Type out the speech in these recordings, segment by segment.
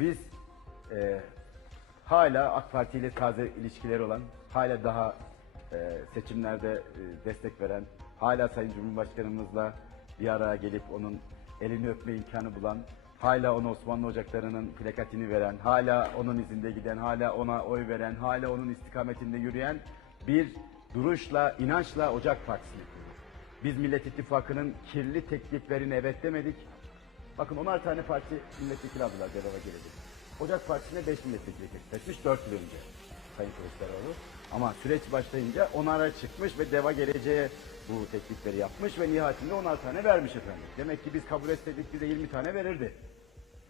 Biz e, hala AK Parti ile taze ilişkileri olan, hala daha e, seçimlerde e, destek veren, hala Sayın Cumhurbaşkanımızla bir araya gelip onun elini öpme imkanı bulan, hala ona Osmanlı Ocakları'nın plakatini veren, hala onun izinde giden, hala ona oy veren, hala onun istikametinde yürüyen bir duruşla, inançla Ocak Partisi'ni. Biz Millet İttifakı'nın kirli tekliflerine evet demedik. Bakın 10'ar tane parti milletvekili aldılar Bedava gelecek. Ocak Partisi'ne 5 milletvekili seçmiş 4 yıl önce Sayın Kılıçdaroğlu. Ama süreç başlayınca 10'ara çıkmış ve Deva Geleceğe bu teklifleri yapmış ve nihayetinde 10'ar tane vermiş efendim. Demek ki biz kabul etseydik bize 20 tane verirdi.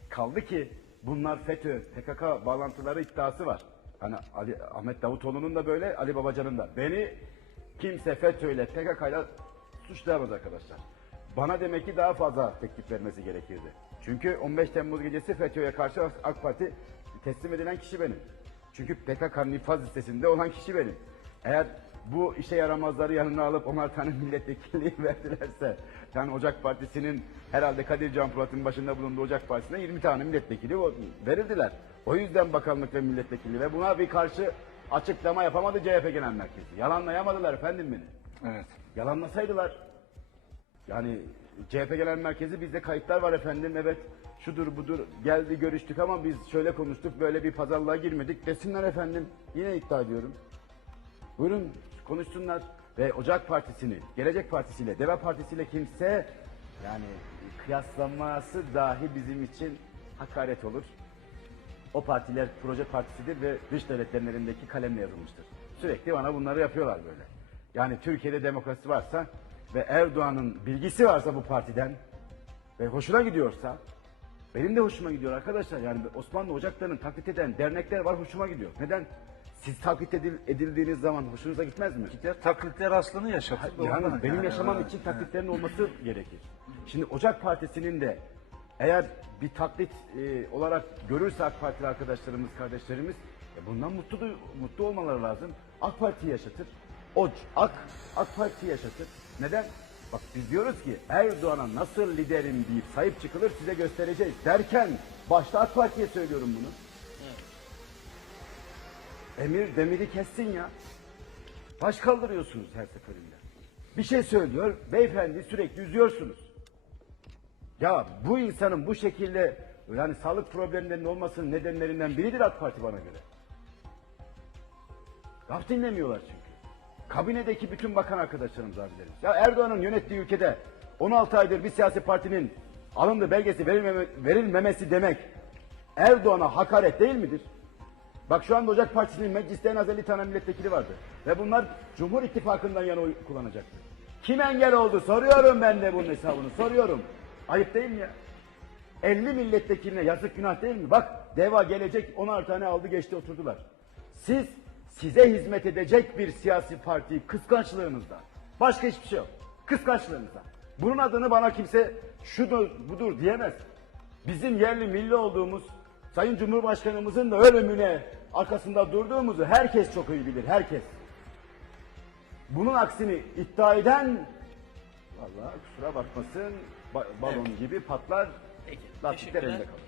Kaldı ki bunlar FETÖ, PKK bağlantıları iddiası var. Hani Ali, Ahmet Davutoğlu'nun da böyle, Ali Babacan'ın da. Beni kimse FETÖ ile PKK ile suçlayamaz arkadaşlar. Bana demek ki daha fazla teklif vermesi gerekirdi. Çünkü 15 Temmuz gecesi FETÖ'ye karşı AK Parti teslim edilen kişi benim. Çünkü PKK'nın infaz listesinde olan kişi benim. Eğer bu işe yaramazları yanına alıp onar tane milletvekilliği verdilerse, yani Ocak Partisi'nin herhalde Kadir Can Polat'ın başında bulunduğu Ocak Partisi'ne 20 tane milletvekili verildiler. O yüzden bakanlık ve milletvekili ve buna bir karşı açıklama yapamadı CHP Genel Merkezi. Yalanlayamadılar efendim beni. Evet. Yalanlasaydılar yani CHP Genel Merkezi bizde kayıtlar var efendim evet şudur budur geldi görüştük ama biz şöyle konuştuk böyle bir pazarlığa girmedik desinler efendim yine iddia ediyorum. Buyurun konuşsunlar ve Ocak Partisi'ni, Gelecek Partisi ile Deva Partisi ile kimse yani kıyaslaması dahi bizim için hakaret olur. O partiler proje partisidir ve dış devletlerin elindeki kalemle yazılmıştır. Sürekli bana bunları yapıyorlar böyle. Yani Türkiye'de demokrasi varsa ve Erdoğan'ın bilgisi varsa bu partiden ve hoşuna gidiyorsa benim de hoşuma gidiyor arkadaşlar. Yani Osmanlı Ocakları'nın taklit eden dernekler var hoşuma gidiyor. Neden? Siz taklit edil- edildiğiniz zaman hoşunuza gitmez mi? Taklitler aslını yaşatır. Yani benim yani. yaşamam Evet. için taklitlerin olması gerekir. Şimdi Ocak Partisi'nin de eğer bir taklit e, olarak görürse AK Partili arkadaşlarımız, kardeşlerimiz e, bundan mutlu mutlu olmaları lazım. AK Parti yaşatır. Oc, AK, AK Parti yaşatır. Neden? Bak biz diyoruz ki Erdoğan'a nasıl liderim deyip sahip çıkılır size göstereceğiz derken başta AK Parti'ye söylüyorum bunu. Emir demiri kessin ya. Baş kaldırıyorsunuz her seferinde. Bir şey söylüyor, beyefendi sürekli üzüyorsunuz. Ya bu insanın bu şekilde yani sağlık problemlerinin olmasının nedenlerinden biridir AK Parti bana göre. Laf dinlemiyorlar çünkü. Kabinedeki bütün bakan arkadaşlarımız abilerimiz. Ya Erdoğan'ın yönettiği ülkede 16 aydır bir siyasi partinin alındığı belgesi verilmeme- verilmemesi demek Erdoğan'a hakaret değil midir? Bak şu anda Ocak Partisi'nin mecliste en az 50 tane milletvekili vardı. Ve bunlar Cumhur İttifakı'ndan yana oy kullanacaktı. Kim engel oldu? Soruyorum ben de bunun hesabını. Soruyorum. Ayıp değil mi ya? 50 milletvekiline yazık günah değil mi? Bak DEVA gelecek 10'ar tane aldı geçti oturdular. Siz size hizmet edecek bir siyasi parti kıskançlığınızda. Başka hiçbir şey yok. Kıskançlığınızda. Bunun adını bana kimse şudur budur diyemez. Bizim yerli milli olduğumuz Sayın Cumhurbaşkanımızın da ölümüne arkasında durduğumuzu herkes çok iyi bilir. Herkes. Bunun aksini iddia eden vallahi kusura bakmasın ba- balon gibi patlar Peki, lastikler elinde kalır.